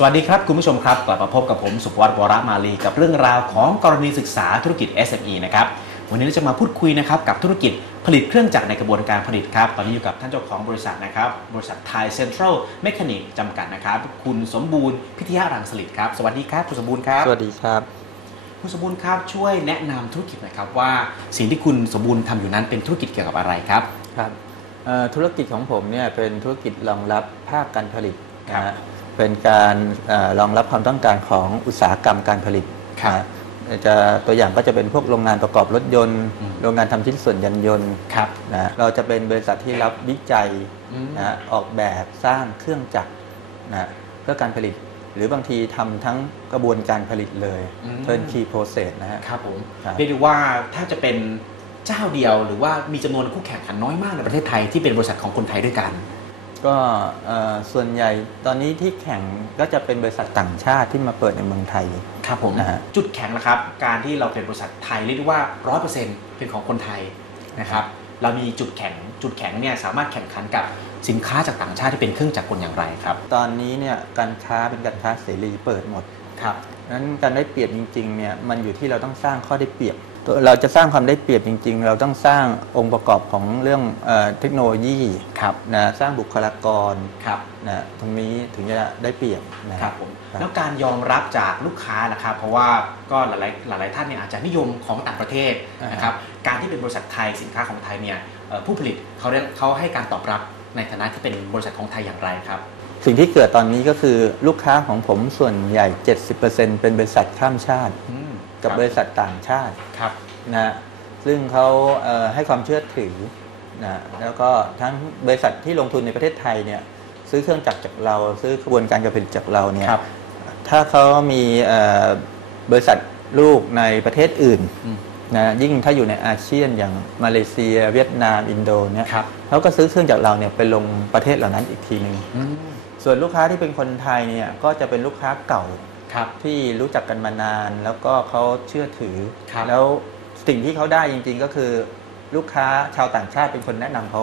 สวัสดีครับ คุณผู้ชมครับ กลับมาพบกับผมสุภวัตวรมาลีกับเรื่องราวของกรณีศึกษาธุรกิจ SME นะครับวันนี้เราจะมาพูดคุยนะครับกับธุรกิจผลิตเครื่องจักรในกระบวนการผลิตครับ ตอนนี้อยู่กับท่านเจ้าของบริษัทนะครับ บริษัทไทยเซ็นทรัลเมคานิกจำกัดนะครับ คุณสมบูรณ์พิทยารังสลิดครับ สวัสดีครับ คุณสมบูรณ์ครับ สวัสดีครับ คุณสมบูรณ์ครับช่วยแนะนำธุรกิจหน่อยครับว่าสิ่งที่คุณสมบูรณ์ทำอยู่นั้นเป็นธุรกิจเกี่ยวกับอะไรครับ ครับเอ่อธุรกิจของผมเนี่ยเป็นธุรกิจรองรับภาคการผลิตครับนะฮะ เป็นการเอ่อรองรับความต้องการของอุตสาหกรรมการผลิตครับนะจะตัวอย่างก็จะเป็นพวกโรงงานประกอบรถยนต์อืมโรงงานทำชิ้นส่วนยานยนต์ครับนะเราจะเป็นบริษัทที่รับวิจัยอืมนะฮะออกแบบสร้างเครื่องจักรนะเพื่อการผลิต หรือบางทีทำทั้งกระบวนการผลิตเลยอืม turnkey process นะฮะครับผมครับเรียกได้ว่าถ้าจะเป็นเจ้าเดียวหรือว่ามีจำนวนคู่แข่งขันน้อยมากในประเทศไทยที่เป็นบริษัทของคนไทยด้วยกัน ก็เอ่อส่วนใหญ่ตอนนี้ที่แข่งก็จะเป็นบริษัทต่างชาติที่มาเปิดในเมืองไทยครับผมนะฮะจุดแข็งนะครับ การที่เราเป็นบริษัทไทยเรียกได้ว่า100%เป็นของคนไทยนะครับเรามีจุดแข็งจุดแข็งเนี่ยสามารถแข่งขันกับสินค้าจากต่างชาติที่เป็นเครื่องจักรกลอย่างไรครับ ตอนนี้เนี่ยการค้าเป็นการค้าเสรีเปิดหมดครับนั้นการได้เปรียบจริงๆเนี่ยมันอยู่ที่เราต้องสร้างข้อได้เปรียบตัว เราจะสร้างความได้เปรียบจริง ๆ เราต้องสร้างองค์ประกอบของเรื่องเออเทคโนโลยีครับนะสร้างบุคลากรครับนะตรงนี้ถึงจะได้เปรียบนะครับผมครับแล้วการยอมรับจากลูกค้านะครับ เพราะว่าก็หลายๆหลายๆท่านเนี่ยอาจจะนิยมของต่างประเทศนะครับการที่เป็นบริษัทไทยสินค้าของไทยเนี่ยเอ่อผู้ผลิตเขาได้เขาให้การตอบรับในฐานะที่เป็นบริษัทของไทยอย่างไรครับ สิ่งที่เกิดตอนนี้ก็คือลูกค้าของผมส่วนใหญ่ 70%เป็นบริษัทข้ามชาติ กับ บริษัทต่างชาติครับ นะซึ่งเขาเอ่อให้ความเชื่อถือนะแล้วก็ทั้งบริษัทที่ลงทุนในประเทศไทยเนี่ยซื้อเครื่องจักรจากเรา ซื้อกระบวนการการผลิตจากเราเนี่ยครับถ้าเขามีเอ่อบริษัทลูกในประเทศอื่นอืมนะยิ่งถ้าอยู่ในอาเซียนอย่างมาเลเซีย เวียดนาม อินโดเนี่ยครับ เขาก็ซื้อเครื่องจากเราเนี่ยไปลงประเทศเหล่านั้นอีกทีหนึ่ง อืม ส่วนลูกค้าที่เป็นคนไทยเนี่ยก็จะเป็นลูกค้าเก่า ครับที่รู้จักกันมานาน แล้วก็เขาเชื่อถือ ครับ แล้วสิ่งที่เขาได้จริงๆก็คือ ลูกค้าชาวต่างชาติเป็นคนแนะนำเขา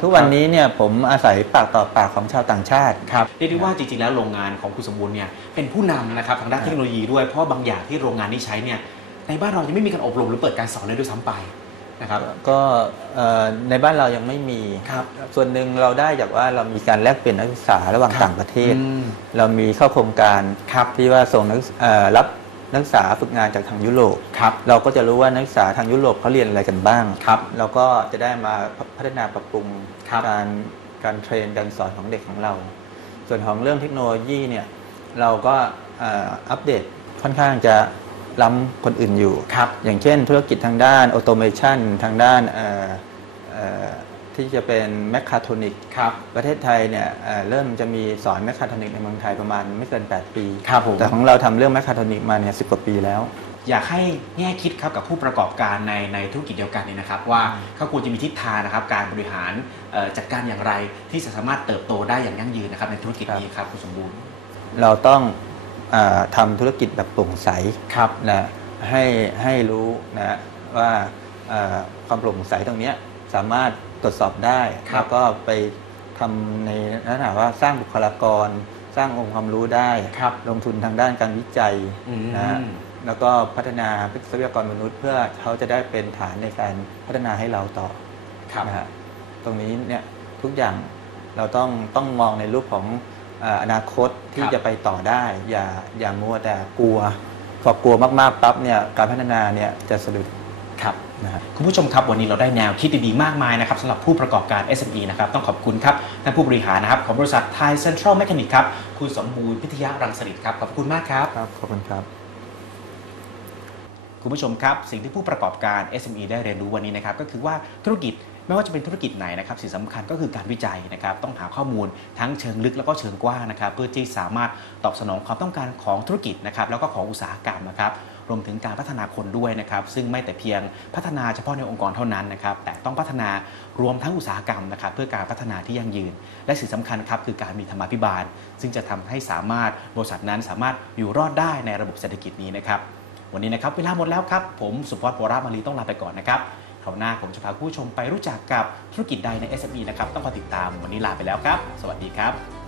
ทุกวันนี้เนี่ยผมอาศัยปากต่อปากของชาวต่างชาติ ครับเรียกได้ว่าจริงๆแล้วโรงงานของคุณสมบูรณ์เนี่ยเป็นผู้นำนะครับทางด้านเทคโนโลยีด้วยเพราะบางอย่างที่โรงงานนี้ใช้เนี่ยในบ้านเรายังไม่มีการอบรมหรือเปิดการสอนเลยด้วยซ้ำไป นะครับก็เอ่อในบ้านเรายังไม่มี ครับ ส่วนหนึ่งเราได้จากว่าเรามีการแลกเปลี่ยนนักศึกษาระหว่างครับต่างประเทศ อืมเรามีเข้าโครงการครับ ที่ว่าส่งนักเอ่อรับนักศึกษาฝึกงานจากทางยุโรป ครับ เราก็จะรู้ว่านักศึกษาทางยุโรปเขาเรียนอะไรกันบ้างครับเราก็จะได้มาพัฒนาปรับปรุงครับการการเทรนการสอนของเด็กของเรา ส่วนของเรื่องเทคโนโลยีเนี่ยเราก็เอ่ออัปเดตค่อนข้างจะ ล้ำคนอื่นอยู่ ครับ อย่างเช่นธุรกิจทางด้านออโตเมชันทางด้านเอ่อเอ่อที่จะเป็นแมคคาทรอนิกครับประเทศไทยเนี่ยเอ่อเริ่มจะมีสอนแมคคาทรอนิกในเมืองไทยประมาณไม่เกิน 8 ปีครับผมแต่ของเราทำเรื่องแมคคาทรอนิกมาเนี่ยสิกว่าปีแล้ว อยากให้แง่คิดครับกับผู้ประกอบการในในธุรกิจเดียวกันเนี่ยนะครับ ว่าเขาควรจะมีทิศทางนะครับการบริหารเอ่อจัดการอย่างไรที่จะสามารถเติบโตได้อย่างยั่งยืนนะครับในธุรกิจนี้ครับคุณสมบูรณ์ เราต้องเออ ทำธุรกิจแบบโปร่งใสครับนะให้ให้รู้นะว่าเอ่อความโปร่งใสตรงเนี้ยสามารถตรวจสอบได้ครับแล้วก็ไปทำในลักษณะว่าสร้างบุคลากร สร้างองค์ความรู้ได้ครับลงทุนทางด้านการวิจัยอืมนะฮะแล้วก็พัฒนาทรัพยากรมนุษย์ เพื่อเขาจะได้เป็นฐานในการพัฒนาให้เราต่อครับนะฮะตรงนี้เนี่ยทุกอย่างเราต้องต้องมองในรูปของเอ่ออนาคตที่ครับจะไปต่อได้ อย่าอย่ามัวแต่กลัว พอกลัวมากๆปั๊บเนี่ยการพัฒนาเนี่ยจะสะดุดครับนะฮะคุณผู้ชมครับวันนี้เราได้แนวคิดดีๆ มากมายนะครับสำหรับผู้ประกอบการ SME นะครับต้องขอบคุณครับท่านผู้บริหารนะครับของบริษัทไทยเซ็นทรัลแมคานิกครับคุณสมบูรณ์พิทยารังสฤษครับขอบคุณมากครับครับขอบคุณครับ คุณผู้ชมครับ สิ่งที่ผู้ประกอบการ SME ได้เรียนรู้วันนี้นะครับก็คือว่าธุรกิจ ไม่ว่าจะเป็นธุรกิจไหนนะครับสิ่งสำคัญก็คือการวิจัยนะครับต้องหาข้อมูลทั้งเชิงลึกแล้วก็เชิงกว้างนะครับเพื่อที่สามารถตอบสนองความต้องการของธุรกิจนะครับแล้วก็ของอุตสาหกรรมนะครับรวมถึงการพัฒนาคนด้วยนะครับซึ่งไม่แต่เพียงพัฒนาเฉพาะในองค์กรเท่านั้นนะครับแต่ต้องพัฒนารวมทั้งอุตสาหกรรมนะครับเพื่อการพัฒนาที่ยั่งยืน และสิ่งสำคัญครับคือการมีธรรมาภิบาล ซึ่งจะทำให้สามารถบริษัทนั้นสามารถอยู่รอดได้ในระบบเศรษฐกิจนี้นะครับวันนี้นะครับเวลาหมดแล้วครับผมสุพจน์ปรามารีต้องลาไปก่อนนะครับ คราวหน้าผมจะพาผู้ชมไปรู้จักกับธุรกิจใดใน SME นะครับ ต้องคอยติดตามวันนี้ลาไปแล้วครับ สวัสดีครับ